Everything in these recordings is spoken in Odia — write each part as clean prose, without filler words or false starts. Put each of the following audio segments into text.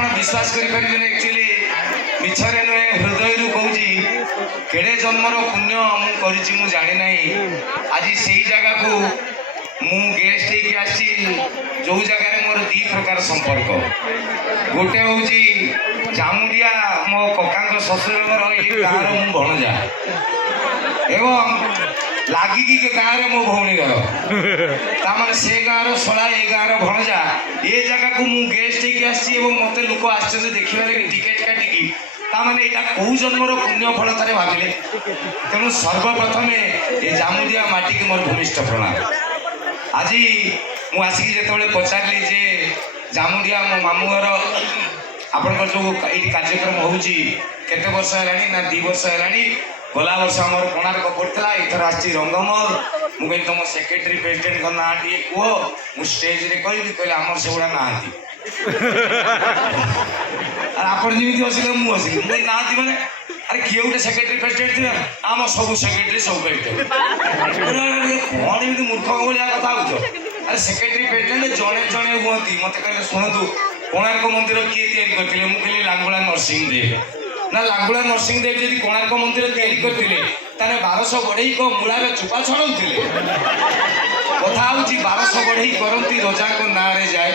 ଆପଣ ବିଶ୍ୱାସ କରିପାରିବେନି एक्चुअली ମିଛରେ ନୁହେଁ ହୃଦୟରୁ କହୁଛି କେଡ଼େ ଜନ୍ମର ପୁଣ୍ୟ ମୁଁ କରିଛି ମୁଁ ଜାଣି ନାହିଁ ଆଜି ସେଇ ଜାଗାକୁ ମୁଁ ଗେଷ୍ଟ ହେଇକି ଆସିଛି ଯେଉଁ ଜାଗାରେ ମୋର ଦୁଇ ପ୍ରକାର ସମ୍ପର୍କ ଗୋଟେ ହେଉଛି ଜାମୁଡ଼ିଆ ମୋ କକାଙ୍କ ଶ୍ୱଶୁରଙ୍କର ଏଇ ଗାଁର ମୁଁ ଭଣଜା ଏବଂ ଲାଗିକି ଗାଁରେ ମୋ ଭଉଣୀ ଘର ତାମାନେ ସେ ଗାଁର ଶଳା ଏ ଗାଁର ଭଣଜା ଏ ଜାଗାକୁ ମୁଁ ଗେଷ୍ଟ ହେଇକି ଆସିଛି ଏବଂ ମୋତେ ଲୋକ ଆସିଛନ୍ତି ଦେଖିବା ଲାଗି ଟିକେଟ୍ କାଟିକି ତାମାନେ ଏଇଟା କେଉଁ ଜନ୍ମର ପୁଣ୍ୟ ଫଳ ଥରେ ଭାବିଲେ ତେଣୁ ସର୍ବପ୍ରଥମେ ଏ ଜାମୁଡ଼ିଆ ମାଟିକି ମୋର ଭୂମିଷ୍ଠ ପ୍ରଣାମ ଆଜି ମୁଁ ଆସିକି ଯେତେବେଳେ ପଚାରିଲି ଯେ ଜାମୁଡ଼ିଆ ମୋ ମାମୁଁ ଘର ଆପଣଙ୍କର ଯେଉଁ ଏଇଠି କାର୍ଯ୍ୟକ୍ରମ ହେଉଛି କେତେ ବର୍ଷ ହେଲାଣି ନା 2 ବର୍ଷ ହେଲାଣି ଗଲା ବର୍ଷ ଆମର କୋଣାର୍କ ପଡ଼ିଥିଲା ଏଥର ଆସିଛି ରଙ୍ଗମହଲ ମୁଁ କହିଲି ତୁମ ସେକ୍ରେଟାରୀ ପ୍ରେସିଡେଣ୍ଟଙ୍କ ନାଁ ଟିକେ କୁହ ମୁଁ ଷ୍ଟେଜରେ କହିବି କହିଲେ ଆମର ସେଗୁଡ଼ା ନାହାନ୍ତି ଆପଣ ଯେମିତି ହସିଲେ ମୁଁ ହସିଲି ମୁଁ କହିଲି ନାହାନ୍ତି ମାନେ ଆରେ କିଏ ଗୋଟେ ସେକ୍ରେଟାରୀ ପ୍ରେସିଡେଣ୍ଟ ଥିବେ ଆମ ସବୁ ସେକ୍ରେଟାରୀ ସବୁ ପ୍ରେସିଡେଣ୍ଟ କ'ଣ ଏମିତି ମୂର୍ଖ ଭଳିଆ କଥା ହେଉଛ ଆରେ ସେକ୍ରେଟାରୀ ପ୍ରେସିଡେଣ୍ଟ ଜଣେ ଜଣେ ହୁଅନ୍ତି ମୋତେ କହିଲେ ଶୁଣନ୍ତୁ କୋଣାର୍କ ମନ୍ଦିର କିଏ ତିଆରି କରିଥିଲେ ମୁଁ କହିଲି ଲାଙ୍ଗୁଳା ନରସିଂହଦେବ ନା ଲାଙ୍ଗୁଳା ନରସିଂହଦେବ ଯଦି କୋଣାର୍କ ମନ୍ଦିର ତିଆରି କରିଥିଲେ ତାହେଲେ 1200 ବଢ଼େଇଙ୍କ ମୂଳାର ଚୁପା ଛଡ଼ଉଥିଲେ କଥା ହେଉଛି 1200 ବଢ଼େଇ କରନ୍ତି ରଜାଙ୍କ ନାଁରେ ଯାଏ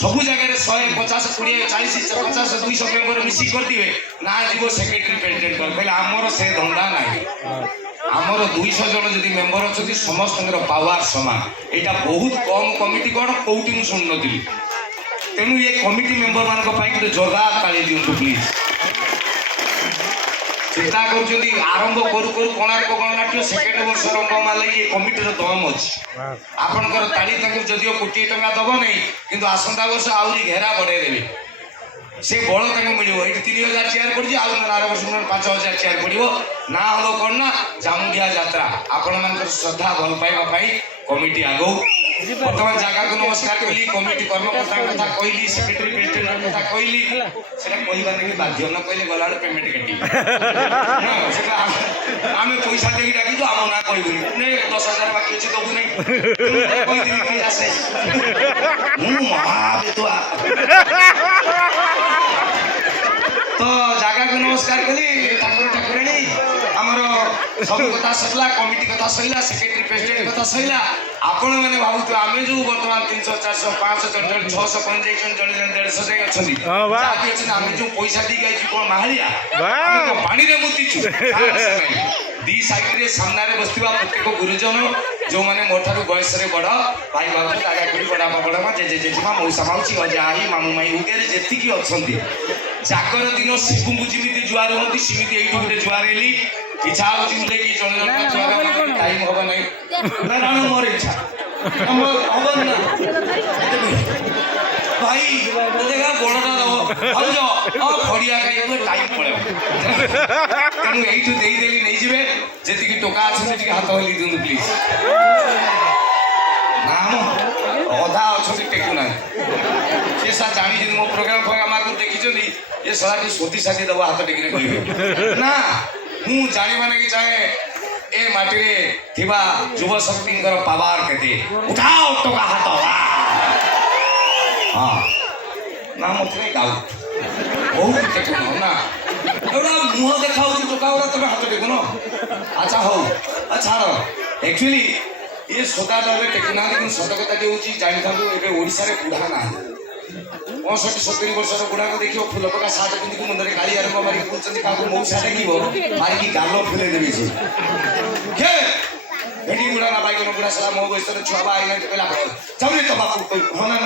ସବୁ ଜାଗାରେ 100 50 20 40 50 200 ମେମ୍ବର ମିଶିକି କରିଥିବେ ନା ଯିବ ସେକ୍ରେଟାରୀ ପ୍ରେସିଡେଣ୍ଟ କହିଲେ ଆମର ସେ ଧନ୍ଦା ନାହିଁ ଆମର 200 ଜଣ ଯଦି ମେମ୍ବର ଅଛନ୍ତି ସମସ୍ତଙ୍କର ପାୱାର ସମାନ ଏଇଟା ବହୁତ କମ୍ କମିଟି କ'ଣ କେଉଁଠି ମୁଁ ଶୁଣିନଥିଲି ତେଣୁ ଏ କମିଟି ମେମ୍ବରମାନଙ୍କ ପାଇଁ ଗୋଟେ ଜୋରଦାର ତାଳି ଦିଅନ୍ତୁ ପ୍ଲିଜ୍ ଚିନ୍ତା କରୁଛନ୍ତି ଆରମ୍ଭ କରୁ କରୁ କୋଣାର୍କ ଗଣନାଟ୍ୟ ସେକେଣ୍ଡ ବର୍ଷ ରଙ୍ଗମା ଲାଗି ଏ କମିଟିର ଦମ ଅଛି ଆପଣଙ୍କର ତାଳି ତାଙ୍କୁ ଯଦିଓ କୋଟିଏ ଟଙ୍କା ଦେବ ନାହିଁ କିନ୍ତୁ ଆସନ୍ତା ବର୍ଷ ଆହୁରି ଘେରା ବଢ଼େଇ ଦେବେ ସେ ବଳ ତାଙ୍କୁ ମିଳିବ ଏଇଠି 3000 ଚେୟାର ପଡ଼ିଛି ଆଉ ଆର ବର୍ଷ 5000 ଚେୟାର ପଡ଼ିବ ନା ହେବ କ'ଣ ନା ଜାମୁଡ଼ିଆ ଯାତ୍ରା ଆପଣମାନଙ୍କର ଶ୍ରଦ୍ଧା ଭଲ ପାଇବା ପାଇଁ କମିଟି ଆଗକୁ ବର୍ତ୍ତମାନ ଜାଗାକୁ ନମସ୍କାର କଲି କମିଟି କର୍ମକର୍ତ୍ତାଙ୍କ କଥା କହିଲି ସେକ୍ରେଟାରୀ ପ୍ରେସିଡେଣ୍ଟଙ୍କ କଥା କହିଲି ସେଟା କହିବା ଲାଗି ବାଧ୍ୟ ନ କହିଲେ ଗଲାବେଳେ ପେମେଣ୍ଟ କାଟିବି ସେଟା ଆମେ ପଇସା ଦେଇକି ଡାକିଛୁ ଆମ ନାଁ କହିବୁନି 10,000 ବାକି ଅଛି ଦେବୁ ନାହିଁ କହିଥିଲି କି ଆସେ ମୁଁ ମହାବିତୁଆ ତ ଜାଗାକୁ ନମସ୍କାର କଲି ଠାକୁର ଠାକୁରାଣୀ ଆମର ସବୁ କଥା ସରିଲା କମିଟି କଥା ସରିଲା ସେକ୍ରେଟାରୀ ପ୍ରେସିଡେଣ୍ଟ କଥା ସରିଲା ଆପଣମାନେ ଭାବୁଥିବେ ଆମେ ଯେଉଁ ବର୍ତ୍ତମାନ 300 400 500 ଜଣ 600 ପହଞ୍ଚି ଯାଇଛନ୍ତି ଜଣେ ଜଣେ 150 ଯାଇ ଅଛନ୍ତି ଯାହାକି ଅଛନ୍ତି ଆମେ ଯେଉଁ ପଇସା ଦେଇକି ଆଇଛୁ କ'ଣ ମାହାଳିଆ ଆମେ ତ ପାଣିରେ ମୁତିଛୁ ଦି ସାଇଡରେ ସାମ୍ନାରେ ବସିଥିବା ପ୍ରତ୍ୟେକ ଗୁରୁଜନ ଯେଉଁମାନେ ମୋ ଠାରୁ ବୟସରେ ବଡ଼ ଭାଇ ବାବୁ ଦାଦା ଖୁଡ଼ି ବଡ଼ବାପା ବଡ଼ମା ଜେଜେ ଜେଜେମା ମଉସା ମାଉସୀ ଅଜା ଆଈ ମାମୁଁ ମାଇଁ ଉଗେରେ ଯେତିକି ଅଛନ୍ତି ଜାଗର ଦିନ ଶିବୁଙ୍କୁ ଯେମିତି ଜୁଆର ହୁଅନ୍ତି ସେମିତି ଏଇଠୁ ଗୋଟେ ଜୁଆର ହେଲି ଇଚ୍ଛା ହେଉଛି ବୁଲେଇକି ଜଣେ ଜଣଙ୍କ ଜୁଆର ଟାଇମ୍ ହେବ ନାହିଁ ନା ମୋର ଇଚ୍ଛା ହବନି ନା ଭାଇ ବଡ଼ଟା ଦେବ ଭାଉଜ ଖଡ଼ିଆ ଖାଇବାକୁ ଟାଇମ୍ ପଳେଇବ ତେଣୁ ଏଇଠୁ ଦେଇଦେଲି ନେଇଯିବେ ଯେତିକି ଟଙ୍କା ଅଛନ୍ତି ଟିକେ ହାତ ହଲେଇ ଦିଅନ୍ତୁ ପ୍ଲିଜ୍ ନା ମ ଅଧା ଅଛନ୍ତି ଟେକୁନାହାନ୍ତି ସେ ସାର୍ ଜାଣିଛନ୍ତି ମୋ ପ୍ରୋଗ୍ରାମ ଫୋଗ୍ରାମ ଆଗରୁ ଦେଖିଛନ୍ତି ଏ ସଦାଟି ସତୀ ସାଥୀ ଦେବ ହାତ ଟେକିରେ କହିବେ ନା ମୁଁ ଜାଣିବା ଲାଗି ଚାହେଁ ଏ ମାଟିରେ ଥିବା ଯୁବଶକ୍ତିଙ୍କର ପାୱାର କେତେ ଉଠାଅ ଟଙ୍କା ହାତ ହଁ ନା ମୋତେ ଗାଉ ବହୁତ ଟେକୁନ ନା ଏଗୁଡ଼ା ମୁହଁ ଦେଖାଉଛି ଟଙ୍କା ଗୁଡ଼ା ତମେ ହାତ ଟେକୁନ ଆଚ୍ଛା ହଉ ଛାଡ଼ ଆକ୍ଚୁଆଲି ଏ ସଦା ଡରରେ ଟେକୁନାହାନ୍ତି କିନ୍ତୁ ସତ କଥାଟି ହେଉଛି ଜାଣିଥାନ୍ତୁ ଏବେ ଓଡ଼ିଶାରେ ବୁଢ଼ା ନାହାନ୍ତି 65-70 ବର୍ଷର ବୁଢ଼ାକୁ ଦେଖିବ ଫୁଲ ପକା ସାର୍ଟ ପିନ୍ଧିକି ମୁଣ୍ଡରେ କାଳି ଆରମ୍ଭ ମାରିକି ବୁଲୁଛନ୍ତି କାହାକୁ ମଉସା ଡାକିବ ମାରିକି ଗାଲ ଫୁଲେଇ ଦେବି ସେ ଭେଣ୍ଡି ବୁଢ଼ା ନା ବାଇଗଣ ବୁଢ଼ା ସାରା ମୋ ବୟସରେ ଛୁଆ ବା ଆଇନାହାନ୍ତି କହିଲା ଚାଉଳି ତ ବାପୁ ହଁ ନା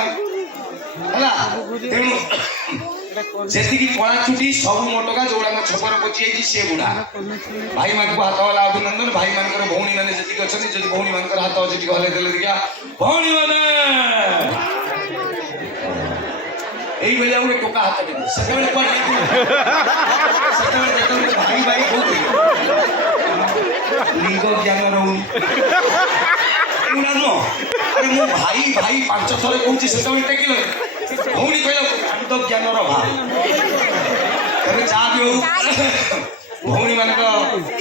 ହେଲା ତେଣୁ ଯେତିକି କଳା ଚୁଟି ସବୁ ମୋ ଟଙ୍କା ଯୋଉଗୁଡ଼ାକ ଛପର ପଚି ଯାଇଛି ସେ ବୁଢ଼ା ଭାଇମାନଙ୍କୁ ହାତ ହଲା ଅଭିନନ୍ଦନ ଭାଇମାନଙ୍କର ଭଉଣୀମାନେ ଯେତିକି ଅଛନ୍ତି ଯଦି ଭଉଣୀମାନଙ୍କର ହାତ ଅଛି ଟିକେ ହଲେଇ ଦେଲେ ଦେଖିଆ ଭଉଣୀମାନେ এইভাবে ଗୋଟେ ଟୋକା ହାତ ଦେବି ସେତେବେଳେ କୁଆଡ଼େ ସେତେବେଳେ ଯେତେବେଳେ ଭାଇ ଭାଇ କହୁଥିଲି ଲିଙ୍ଗ ଜ୍ଞାନ ରହୁନି ଏଗୁଡ଼ା ନୁହଁ ଆରେ ମୁଁ ଭାଇ ଭାଇ 5 ଥର କହୁଛି ସେତେବେଳେ ଟେକିଲେ ଭଉଣୀ କହିଲା ଲିଙ୍ଗ ଜ୍ଞାନର ଅଭାବ ତେବେ ଯାହା ବି ହଉ ଭଉଣୀମାନଙ୍କ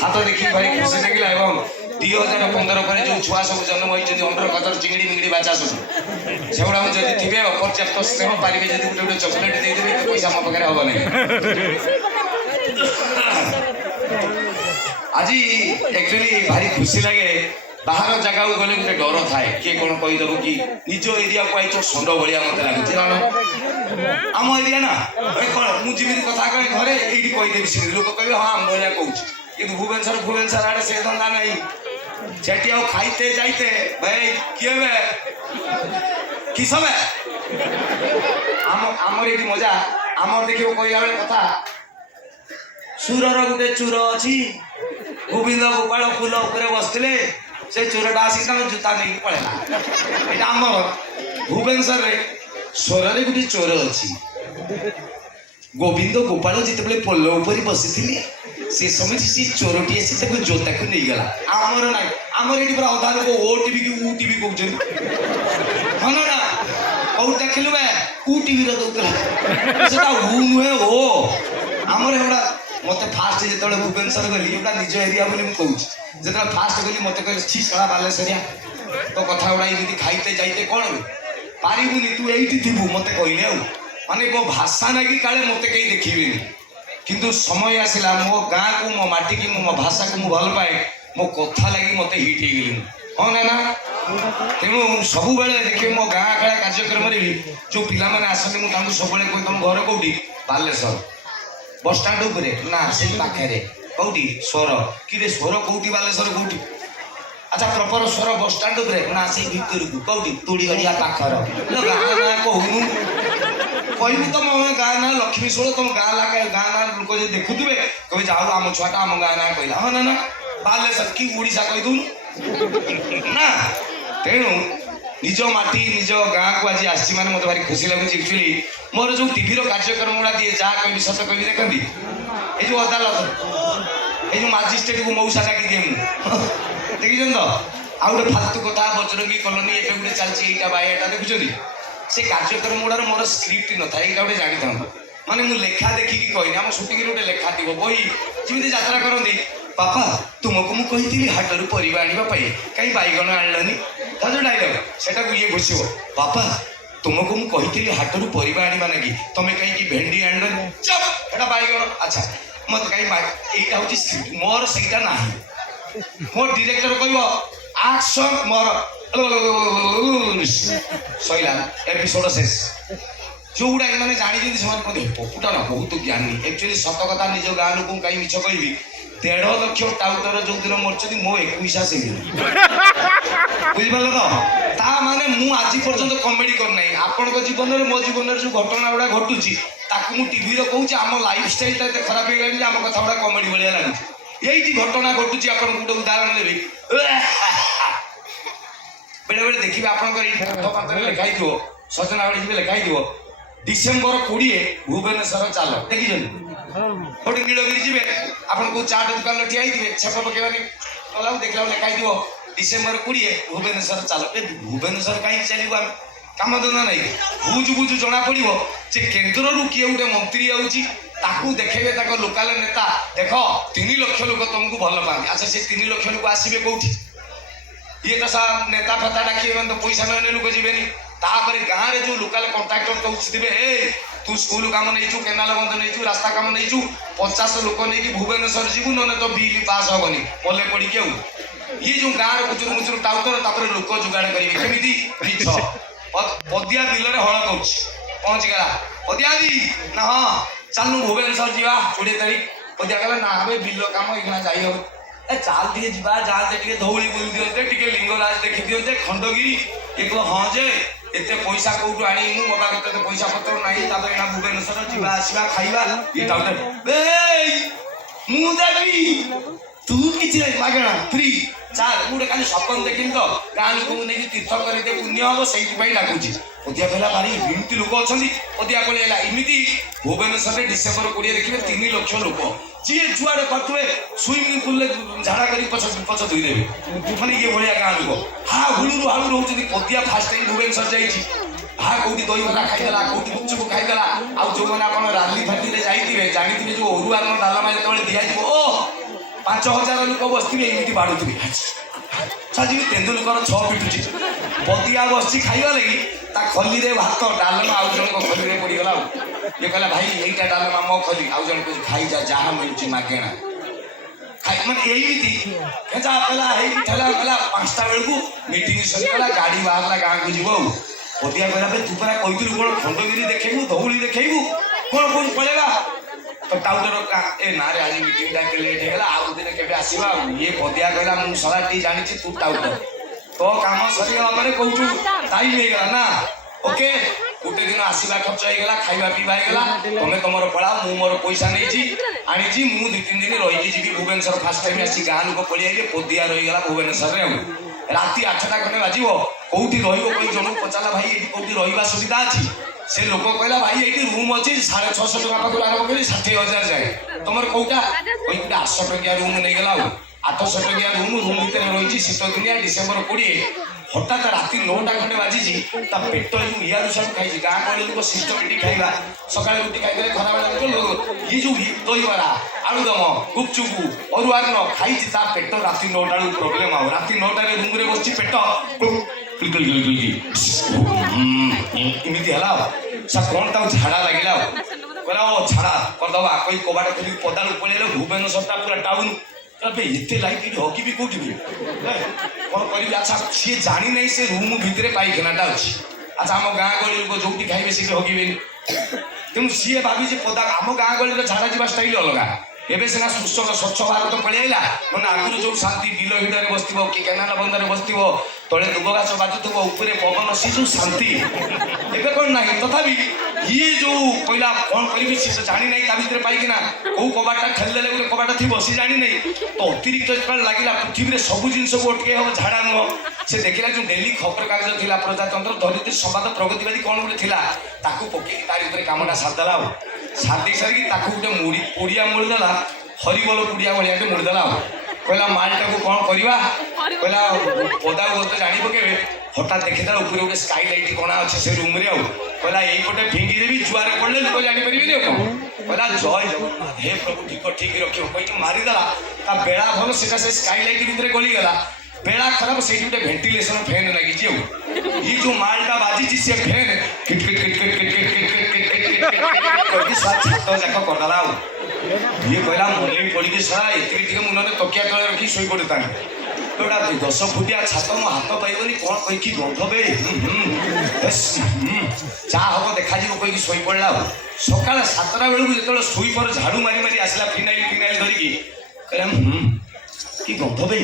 ହାତ ଦେଖି ଭାରି ଖୁସି ଲାଗିଲା ଏବଂ 2015 ପରେ ଯେଉଁ ଛୁଆ ସବୁ ଜନ୍ମ ହୋଇଛନ୍ତି ଅଣ୍ଡର କଦର ଚିଙ୍ଗିଡ଼ି ମିଙ୍ଗିଡ଼ି ବାଚା ସବୁ ସେଗୁଡ଼ାକୁ ଯଦି ଥିବେ ଅପର୍ଯ୍ୟାପ୍ତ ସ୍ନେହ ପାରିବେ ଯଦି ଗୋଟେ ଗୋଟେ ଚକୋଲେଟ୍ ଦେଇଦେବେ ଏତେ ପଇସା ମୋ ପାଖରେ ହବ ନାହିଁ। ଆଜି ଆକ୍ଚୁଆଲି ଭାରି ଖୁସି ଲାଗେ। ବାହାର ଜାଗାକୁ ଗଲେ ଗୋଟେ ଡର ଥାଏ, କିଏ କ'ଣ କହିଦେବ କି ନିଜ ଏରିଆକୁ ଆଇଛ ଷଣ୍ଢ ଭଳିଆ ମୋତେ ଲାଗୁଛି। ନା ଆମ ଏରିଆ ନା କ'ଣ ମୁଁ ଯେମିତି କଥା କହେ ଘରେ ଏଇଠି କହିଦେବି ସେମିତି ଲୋକ କହିବେ ହଁ ଆମ ଭଳିଆ କହୁଛି, କିନ୍ତୁ ଭୁବନେଶ୍ୱର ଆଡ଼େ ସେ ଧନ୍ଦା ନାହିଁ। ସେଠି ଆଉ ଖାଇତେ যাইতে ଭାଇ କିଏ ବେ କିସ ବେ ଆମର ଏଠି ମଜା। ଆମର ଦେଖିବ କହିଲା ବେଳେ କଥା ସୁରର ଗୋଟେ ଚୁର ଅଛି, ଗୋବିନ୍ଦ ଗୋପାଳ ଫୁଲ ଉପରେ ବସିଥିଲେ, ସେ ଚୋରଟା ଆସିକି ତାଙ୍କ ଜୁତା ନେଇକି ପଳେଇଲା। ଏଇଟା ଆମର ଭୁବନେଶ୍ୱରରେ ସ୍ୱରରେ ଗୋଟେ ଚୋର ଅଛି। ଗୋବିନ୍ଦ ଗୋପାଳ ଯେତେବେଳେ ପୋଲ ଉପରେ ବସିଥିଲେ ସେ ସମୟରେ ସେ ଚୋରଟି ଆସି ତାକୁ ଜୋତାକୁ ନେଇଗଲା। ଆମର ନାହିଁ, ଆମର ଏଠି ପୁରା ଅଧା ଲୋକ ଓ ଟିଭି କି ଉ ଟିଭି କହୁଛନ୍ତି। ହଁ ନା କୋଉଠି ଦେଖିଲୁ ବେ ଉ ଟିଭିର ଦଉଥିଲା, ସେଟା ଉ ନୁହେଁ ଓ। ଆମର ଏଗୁଡ଼ା ମତେ ଫାଷ୍ଟ ଯେତେବେଳେ ଭୁବନେଶ୍ୱର ଗଲି, ଏଗୁଡ଼ା ନିଜ ଏରିଆ ବୋଲି ମୁଁ କହୁଛି, ଯେତେବେଳେ ଫାଷ୍ଟ ଗଲି ମତେ କହିଲେ ଛି ଶଳା ବାଲେଶ୍ୱରିଆ ତ କଥା ଗୁଡ଼ା ଏମିତି ଖାଇତେ ଯାଇତେ କ'ଣ ପାରିବୁନି, ତୁ ଏଇଠି ଥିବୁ ମତେ କହିଲେ। ଆଉ ମାନେ ମୋ ଭାଷା ନାଗି କାଳେ ମତେ କେହି ଦେଖିବେନି, କିନ୍ତୁ ସମୟ ଆସିଲା ମୋ ଗାଁକୁ ମୋ ମାଟିକି ମୋ ଭାଷାକୁ ମୁଁ ଭଲ ପାଏ, ମୋ କଥା ଲାଗି ମତେ ହିଟ୍ ହେଇଗଲି। ହଁ ନା ତେଣୁ ସବୁବେଳେ ଦେଖିବେ ମୋ ଗାଁ ଖେଳା କାର୍ଯ୍ୟକ୍ରମରେ ବି ଯେଉଁ ପିଲାମାନେ ଆସନ୍ତି ମୁଁ ତାଙ୍କୁ ସବୁବେଳେ କହି ତମ ଘର କୋଉଠି? ବାଲେଶ୍ୱର। ବସଷ୍ଟାଣ୍ଡ ଉପରେ ନା ସେଇ ପାଖରେ। କୋଉଠି? ସ୍ୱର। କିରେ ସ୍ୱର କୋଉଠି? ବାଲେଶ୍ୱର କୋଉଠି? ଆଚ୍ଛା ପ୍ରପର ସ୍ୱର ବସଷ୍ଟାଣ୍ଡ ଉପରେ ନା ସେଇ ଭିତରକୁ? କୋଉଠି? ତୁଳିଗଡ଼ିଆ ପାଖର। ଗାଁ ନାଁ କହୁନୁ, କହିବୁ ତ ମୋ ଗାଁ ନାଁ ଲକ୍ଷ୍ମୀ ଷୋଳ, ତମ ଗାଁ ନାଁ ଲୋକ ଯଦି ଦେଖୁଥିବେ କହିବେ ଯାଉ ଆମ ଛୁଆଟା ଆମ ଗାଁ ନାଁ କହିଲା। ହଁ ନା ବାଲେଶ୍ୱର କି ଓଡ଼ିଶା କହିଦଉନୁ ନା। ତେଣୁ ନିଜ ମାଟି ନିଜ ଗାଁକୁ ଆଜି ଆସିଛି ମାନେ ମୋତେ ଭାରି ଖୁସି ଲାଗୁଛି। ଆକ୍ଚୁଆଲି ମୋର ଯେଉଁ ଟିଭିର କାର୍ଯ୍ୟକ୍ରମ ଗୁଡ଼ା ଦିଏ, ଯାହା କହିବି ସତ କହିବି, ଦେଖନ୍ତି ଏଇ ଯେଉଁ ଅଦାଲତ, ଏଇ ଯେଉଁ ମାଜିଷ୍ଟ୍ରେଟକୁ ମଉସା ଡାକି ଦିଏ ମୁଁ, ଦେଖିଛନ୍ତି ତ? ଆଉ ଗୋଟେ ଫାଲତୁ କଥା ବଜରଙ୍ଗୀ କଲୋନୀ ଏବେ ଗୋଟେ ଚାଲିଛି ଏଇଟା ବା ଏଇଟା ଦେଖୁଛନ୍ତି। ସେ କାର୍ଯ୍ୟକ୍ରମ ଗୁଡ଼ାର ମୋର ସ୍କ୍ରିପ୍ଟ ନଥାଏ, ଏଇଟା ଗୋଟେ ଜାଣିଥାନ୍ତୁ। ମାନେ ମୁଁ ଲେଖା ଦେଖିକି କହିନି, ଆମ ସୁଟିଂରେ ଗୋଟେ ଲେଖା ଥିବ, ବହି ଯେମିତି ଯାତ୍ରା କରନ୍ତି, ବାପା ତୁମକୁ ମୁଁ କହିଥିଲି ହାଟରୁ ପରିବା ଆଣିବା ପାଇଁ, କାହିଁ ବାଇଗଣ ଆଣିଲନି? ତା ଯେଉଁ ଡାଇଲଗ ସେଟାକୁ ଇଏ ଘୋଷିବ, ବାପା ତୁମକୁ ମୁଁ କହିଥିଲି ହାଟରୁ ପରିବା ଆଣିବା ନାଗି, ତମେ କାହିଁକି ଭେଣ୍ଡି ଆଣିଲନି? ଚପ ଏଟା ବାଇଗଣ। ଆଚ୍ଛା ମତେ କାହିଁ ଏଇଟା ହେଉଛି ସ୍କ୍ରିପ୍ଟ, ମୋର ସେଇଟା ନାହିଁ। ମୋ ଡିରେକ୍ଟର କହିବ ଆକ୍ସନ, ମୋର ସଇଲା ଏପିସୋଡ ଶେଷ। ଯେଉଁଗୁଡ଼ା ଏମାନେ ଜାଣିଛନ୍ତି ସେମାନେ କହନ୍ତି ପପୁଟା ନା ବହୁତ ଜ୍ଞାନୀ। ଆକ୍ଚୁଆଲି ସତ କଥା ନିଜ ଗାଁ ଲୋକଙ୍କୁ କାହିଁ ମିଛ କହିବି, 1.5 ଲକ୍ଷ ଟାଉଟର ଯେଉଁଦିନ ମରୁଛନ୍ତି ମୋ 21 ସେଦିନ, ବୁଝିପାରିଲ ତ? ତା ମାନେ ମୁଁ ଆଜି ପର୍ଯ୍ୟନ୍ତ କମେଡି କରିନାହିଁ। ଆପଣଙ୍କ ଜୀବନରେ ମୋ ଜୀବନରେ ଯେଉଁ ଘଟଣା ଗୁଡ଼ା ଘଟୁଛି ତାକୁ ମୁଁ ଟିଭିରେ କହୁଛି, ଆମ ଲାଇଫଷ୍ଟାଇଲଟା ଏତେ ଖରାପ ହେଇଗଲାଣି ଯେ ଆମ କଥା ଗୁଡ଼ା କମେଡି ଭଳିଆ ଲାଗୁଛି। ଏଇଠି ଘଟଣା ଘଟୁଛି, ଆପଣଙ୍କୁ ଗୋଟେ ଉଦାହରଣ ଦେବି। ବେଳେବେଳେ ଦେଖିବେ ଆପଣଙ୍କର ଏଇଠି ପାଖରେ ଲେଖା ହେଇଥିବ, ସଜନାବାଡ଼ି ଯିବେ ଲେଖା ହେଇଥିବ ଡିସେମ୍ବର 20 ଭୁବନେଶ୍ୱର ଚାଲ, ଦେଖିଛନ୍ତି? ଗୋଟେ ନୀଳଗିରି ଯିବେ, ଆପଣ କୋଉ ଚାଟ ଦୋକାନରେ ଠିଆ ହେଇଥିବେ, ଛେପ ପକେଇବାନି ଗଲାକୁ ଦେଖିଲା ଲେଖା ହେଇଥିବ ଡିସେମ୍ବର 20 ଭୁବନେଶ୍ୱର ଚାଲ। ଭୁବନେଶ୍ୱର କାହିଁକି ଚାଲିବୁ ଆମେ? କାମ ଧନ୍ଦା ନାହିଁ। ବୁଝୁ ଜଣା ପଡ଼ିବ ଯେ କେନ୍ଦ୍ରରୁ କିଏ ଗୋଟେ ମନ୍ତ୍ରୀ ଆଉଛି, ତାକୁ ଦେଖେଇବେ ତାଙ୍କ ଲୋକାଲ ନେତା, ଦେଖ 3 ଲକ୍ଷ ଲୋକ ତମକୁ ଭଲ ପାଆନ୍ତି। ଆଚ୍ଛା ସେ 3 ଲକ୍ଷ ଲୋକ ଆସିବେ କୋଉଠି? ଇଏ ତ ନେତା ଫେତା ଡାକିବେ ତ ପଇସା ନ ନେଲେ ଲୋକ ଯିବେନି। ତାପରେ ଗାଁରେ ଯେଉଁ ଲୋକାଲ କଣ୍ଟ୍ରାକ୍ଟର କହୁଥିବେ, ତୁ ସ୍କୁଲ କାମ ନେଇଛୁ, କେନାଲ ବନ୍ଧ ନେଇଛୁ, ରାସ୍ତା କାମ ନେଇଛୁ, 50 ଲୋକ ନେଇକି ଭୁବନେଶ୍ୱର ଯିବୁ, ନହେଲେ ତ ବିଲ୍ ପାସ୍ ହବନି ପଲେ ପଡ଼ିକି। ଆଉ ଇଏ ଯେଉଁ ଗାଁର କୁଚୁରୁ ମୁଚୁରୁ ଟାଉଟର, ତାପରେ ଲୋକ ଯୋଗାଡ଼ କରିବେ କେମିତି? ମିଛ। ପଦିଆ ବିଲରେ ହଳ କରୁଛି, ପହଞ୍ଚିଗଲା ପଦିଆ ଦି ନା ହଁ ଚାଲୁ ଭୁବନେଶ୍ୱର ଯିବା 20 ତାରିଖ। ପଦିଆ କହିଲା ନା ଏବେ ବିଲ କାମ ଏଇନା ଯାଇ ହବ, ଚାଲ ଟିକେ ଯିବା, ଯାଆନ୍ତେ ଟିକେ ଧଉଳି ବୁଲି ଦିଅନ୍ତେ, ଟିକେ ଲିଙ୍ଗରାଜ ଦେଖି ଦିଅନ୍ତେ, ଖଣ୍ଡଗିରି। ଇଏ କହିବ ହଁ ଯେ ଏତେ ପଇସା କୋଉଠୁ ଆଣିବୁ, ମୋ ପାଖରେ ଏତେ ପଇସା ପତ୍ର ନାହିଁ, ତାପରେ ଏଇନା ଭୁବନେଶ୍ୱର ଯିବା ଆସିବା ଖାଇବା। ଇଏ ଟାଉଟର ମୁଁ ଦେବି, ତୁ କିଛି ନାହିଁ, ମାଗଣା ଫ୍ରି ଚାଲ। ମୁଁ ଗୋଟେ କାଲି ସପନ ଦେଖିନି ତ, ଗାଁ ଲୋକଙ୍କୁ ନେଇକି ତୀର୍ଥ କରିଦେ ପୁଣ୍ୟ ହବ, ସେଇଥିପାଇଁ ଡାକୁଛି। ପଦିଆ କହିଲା ଭାରି ଏମିତି ଲୋକ ଅଛନ୍ତି। ପଦିଆ ପଳେଇଲା। ଏମିତି ଭୁବନେଶ୍ୱରରେ ଡିସେମ୍ବର 20 ଦେଖିବେ 3 ଲକ୍ଷ ଲୋକ, ଯିଏ ଯୁଆଡ଼େ କରୁଥିବେ ସୁଇମିଂ ପୁଲରେ ଝାଡ଼ା କରି ପଛ ଧୋଇଦେବେ, ମାନେ ଇଏ ଭଳିଆ ଗାଁ ଲୋକ। ହୁଳୁରୁ ହାଳୁରୁ ହଉଛନ୍ତି। ପଦିଆ ଫାଷ୍ଟ ଟାଇମ୍ ଭୁବନେଶ୍ୱର ଯାଇଛି, କୋଉଠି ଦହିବରା ଖାଇଦେଲା, କୋଉଠି ଗୁପଚୁପ ଖାଇଦେଲା। ଆଉ ଯେଉଁମାନେ ଆପଣ ରାଲି ଫାଲିରେ ଯାଇଥିବେ ଜାଣିଥିବେ, ଯେଉଁ ଅରୁଆ ଡାଲମା ଯେତେବେଳେ ଦିଆଯିବ, 5000 ଲୋକ ବସିଥିବେ, ଏମିତି ବାଡ଼ୁଥିବେ, ଯିବି ତେନ୍ଦୁଲକର 6 ପିଟୁଛି ପଦିଆ ବସିଛି ଖାଇବା ଲାଗି ତା ଖଲିରେ ଭାତ ଡାଲମା ଆଉ ଜଣଙ୍କ ଖଲିରେ ପଡ଼ିଗଲା ଆଉ ଇଏ କହିଲା ଭାଇ ଏଇଟା ଡାଲମା ମୋ ଖଲି ଆଉ ଜଣେ କହୁଛି ଖାଇଯା ଯାହା ମିଳୁଛି ମାଗେଣା ଖାଇ ମାନେ ଏମିତି ଖେଚା ପେଲା ହେଇକି ଠେଲା ପେଲା 5ଟା ବେଳକୁ ମିଟିଂ ସରିଗଲା ଗାଡ଼ି ବାହାରିଲା ଗାଁକୁ ଯିବ ଆଉ ପଦିଆ କହିଲା ଭାଇ ତୁ ପରା କହିଥିଲୁ କ'ଣ ଖଣ୍ଡଗିରି ଦେଖେଇବୁ ଧଉଳି ଦେଖେଇବୁ କ'ଣ କୋଉଠି ପଳେଇବା ତ ଟାଉଟର ଏ ନାଁରେ ଆଜି ମିଟିଂଟା ଲେଟ୍ ହେଇଗଲା ଆଉ ଦିନେ କେବେ ଆସିବା ଆଉ ଇଏ ପଦିଆ କହିଲା ମୁଁ ସଦାଟି ଜାଣିଛି ତୁ ଟାଉଟର ତୋ କାମ ସରିଗଲା ପରେ କହୁଛୁ ଟାଇମ୍ ହେଇଗଲା ନା ଓକେ ଗୋଟେ ଦିନ ଆସିବା ଖର୍ଚ୍ଚ ହେଇଗଲା ଖାଇବା ପିଇବା ହେଇଗଲା ତମେ ତମର ପଳାଅ ମୁଁ ମୋର ପଇସା ନେଇଛି ଆଣିଛି ମୁଁ 2-3 ଦିନ ରହିକି ଯିବି ଭୁବନେଶ୍ୱର ଫାର୍ଷ୍ଟ ଟାଇମ୍ ଆସିଛି ଗାଁ ଲୋକ ପଳେଇ ଆଇଲେ ପଦିଆ ରହିଗଲା ଭୁବନେଶ୍ୱରରେ ଆଉ ରାତି 8ଟା ଖଣ୍ଡେ ବାଜିବ କୋଉଠି ରହିବ କହି ଜଣକୁ ପଚାରିଲା ଭାଇ ଏଇଠି କୋଉଠି ରହିବା ସୁବିଧା ଅଛି ସେ ଲୋକ କହିଲା ଭାଇ ଏଇଠି ରୁମ୍ ଅଛି 650 ଟଙ୍କା ପାଖରୁ ଆରମ୍ଭ କରି 60,000 ଯାଏ ତମର କୋଉଟା କହି ଗୋଟେ 800 ଟଙ୍କିଆ ରୁମ୍ ନେଇଗଲା ଆଉ 800 ଟଙ୍କିଆ ରୁମ୍ ଭିତରେ ରହିଛି ଶୀତ ଦିନିଆ ଡିସେମ୍ବର 20 ହଠାତ୍ ରାତି 9ଟା ଖଣ୍ଡେ ବାଜିଛି ତା ପେଟ ଯୋଉ ଇଆଡୁ ସବୁ ଖାଇଛି ଗାଁ ଗହଳି ଲୋକ ସିଷ୍ଟମେଟିକ ଖାଇବା ସକାଳେ ରୁଟି ଖାଇଦେଲେ ଖରାବେଳେ ଇଏ ଯୋଉ ଦହିବରା ଆଳୁଦମ ଗୁପଚୁପ ଅରୁଆନ୍ନ ଖାଇଛି ତା ପେଟ ରାତି 9ଟା ବେଳକୁ ପ୍ରୋବ୍ଲେମ ଆଉ ରାତି 9ଟାରେ ରୁମ୍ରେ ବସିଛି ପେଟ ଏମିତି ହେଲା ଆଉ ସେ କ'ଣ ତାକୁ ଝାଡ଼ା ଲାଗିଲା ଆଉ କହିଲା ଓ ଝାଡ଼ା କରିଦେବା କହି କବାଟ ଖୋଲିକି ପଦାକୁ ପଳେଇଲେ ଭୁବନେଶ୍ୱରଟା ପୁରା ଟାଉନ ଏତେ ଲାଇଟ୍ ଏଠି ହକିବି କୋଉଠି ବି କ'ଣ କରିବି ଆଚ୍ଛା ସିଏ ଜାଣିନାହିଁ ସେ ରୁମ୍ ଭିତରେ ପାଇଖାନାଟା ଅଛି ଆଚ୍ଛା ଆମ ଗାଁ ଗହଳି ଲୋକ ଯୋଉଠି ଖାଇବେ ସେଠି ହକିବେନି ତେଣୁ ସିଏ ଭାବିଛି ପଦା ଆମ ଗାଁ ଗହଳିର ଝାଡ଼ା ଯିବା ଷ୍ଟାଇଲ୍ ଅଲଗା ଏବେ ସିନା ସ୍ୱଚ୍ଛ ଭାରତ ପଳେଇ ଆଇଲା ମାନେ ଆଗରୁ ଯୋଉ ଶାନ୍ତି ବିଲ ଭିତରେ ବସିଥିବ କି କେନାଲ ବନ୍ଧରେ ବସିଥିବ ତଳେ ଦୁବ ଘାସ ବାଜୁଥିବ ଉପରେ ପବନ ସେ ଯୋଉ ଶାନ୍ତି ଏବେ କ'ଣ ନାହିଁ ତଥାପି ଇଏ ଯୋଉ କହିଲା କ'ଣ କରିବି ସେ ତ ଜାଣିନାହିଁ ତା ଭିତରେ ପାଇକିନା କୋଉ କବାଟଟା ଠେଲିଦେଲେ ଗୋଟେ କବାଟ ଥିବ ସେ ଜାଣିନାହିଁ ତ ଅତିରିକ୍ତ ଯେତେବେଳେ ଲାଗିଲା ପୃଥିବୀରେ ସବୁ ଜିନିଷକୁ ଅଟକେଇ ହବ ଝାଡ଼ା ନୁହଁ ସେ ଦେଖିଲା ଯୋଉ ଡେଲି ଖବରକାଗଜ ଥିଲା ପ୍ରଜାତନ୍ତ୍ର ଧରିତ୍ରୀ ସମ୍ବାଦ ପ୍ରଗତିବାଦୀ କ'ଣ ଗୋଟେ ଥିଲା ତାକୁ ପକେଇକି ତାରି ଉପରେ କାମଟା ସାରିଦେଲା ଆଉ ସାରି ସାରିକି ତାକୁ ଗୋଟେ ପୁଡ଼ିଆ ମୋଡ଼ିଦେଲା ହରିବୋଲ ପୁଡ଼ିଆ ଭଳିଆ ଗୋଟେ ମୋଡ଼ିଦେଲା ଆଉ କହିଲା ମାଲଟାକୁ କ'ଣ କରିବା କହିଲା ପଦାକୁ ଗଲେ ଜାଣି ପକେଇବେ ହଠାତ୍ ଦେଖିଦେଲା ଉପରେ ଗୋଟେ ସ୍କାଇ ଲାଇଟ୍ କଣା ଅଛି ସେ ରୁମ୍ରେ ଆଉ କହିଲା ଏଇପଟେ ଫିଙ୍ଗିଦେବି ଜୁଆରେ ପଡ଼ିଲେ ଲୋକ ଜାଣିପାରିବେନି ଆଉ କ'ଣ କହିଲା ଜୟ ଜଗନ୍ନାଥ ହେ ପ୍ରଭୁ ଠିକ ରଖିବ କହିକି ମାରିଦେଲା ତା ବେଳା ଭଲ ସେଟା ସେ ସ୍କାଇ ଲାଇଟ୍ ଭିତରେ ଗଳିଗଲା ବେଳା ଖରାପ ସେଇଠି ଗୋଟେ ଭେଣ୍ଟିଲେସନ ଫ୍ୟାନ୍ ଲାଗିଛି ଆଉ ଇଏ ଯୋଉ ମାଲଟା ବାଜିଛି ସେ ଫ୍ୟାନ୍ ଛାତ ଯାକ କରିଦେଲା ଆଉ ଇଏ କହିଲା ମଲେଇ ପଡ଼ିକି ସାରା ଏତିକି ଟିକେ ମୁଣ୍ଡରେ ତକିଆ ତଳେ ରଖି ଶୋଇ ପଡ଼ିଥାନ୍ତି ଗୋଟା 10 ଫୁଟିଆ ଛାତ ମୋ ହାତ ପାଇବନି କ'ଣ କହିକି ଗନ୍ଧ ବେ ଯାହା ହବ ଦେଖାଯିବ କହିକି ଶୋଇପଡ଼ିଲା ଆଉ ସକାଳ 7ଟା ବେଳକୁ ଯେତେବେଳେ ଶୋଇପର ଝାଡ଼ୁ ମାରି ମାରି ଆସିଲା ଫିନାଇଲ ଧରିକି କହିଲା କି ଗନ୍ଧ ବେ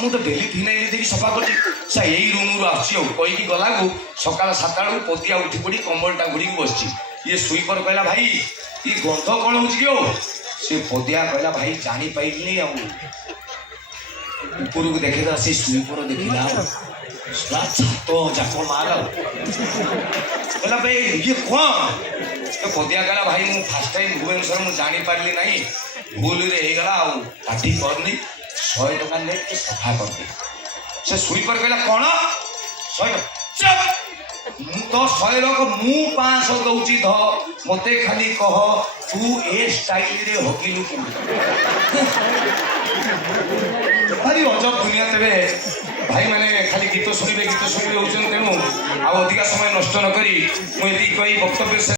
ମୁଁ ତ ଡେଲି ଫିନାଇଲ ଦେଇକି ସଫା କରୁଛି ସେ ଏଇ ରୁମ୍ରୁ ଆସୁଛି ଆଉ କହିକି ଗଲାକୁ ସକାଳ 7ଟା ବେଳକୁ ପଦିଆ ଉଠି ପଡ଼ି କମ୍ବଳଟା ଘୁରିକି ବସିଛି ଇଏ ଶୋଇପର କହିଲା ଭାଇ ଏ ଗନ୍ଧ କ'ଣ ହେଉଛି କି ଆଉ ସେ ପଦିଆ କହିଲା ଭାଇ ଜାଣିପାରିଲିନି ଆଉ ଉପରକୁ ଦେଖିଦେଲା ସେ ଶୋଇପର ଦେଖିଲା ଛାତ ଯାକ ମାଲ ଆଉ କହିଲା ଭାଇ ଇଏ କ'ଣ ପଦିଆ କହିଲା ଭାଇ ମୁଁ ଫାର୍ଷ୍ଟ ଟାଇମ୍ ଭୁବନେଶ୍ୱର ମୁଁ ଜାଣିପାରିଲି ନାହିଁ ଭୁଲରେ ହେଇଗଲା ଆଉ ପାଟି କରିନି 100 ଟଙ୍କା ନେଇକି ସଫା କରିଦେଲି ସେ ଶୋଇପର କହିଲା କ'ଣ 100 ମୁଁ ତ 100 ଲୋକ ମୁଁ 500 ଦଉଛି ଧ ମତେ ଖାଲି କହ ତୁ ଏ ଷ୍ଟାଇଲରେ ହକିଲୁ ଭାରି ଅଜବ ଦୁନିଆ ତେବେ ଭାଇମାନେ ଖାଲି ଗୀତ ଶୁଣିବେ ହେଉଛନ୍ତି ତେଣୁ ଆଉ ଅଧିକା ସମୟ ନଷ୍ଟ ନ କରି ମୁଁ ଏତିକି କହି ବକ୍ତବ୍ୟ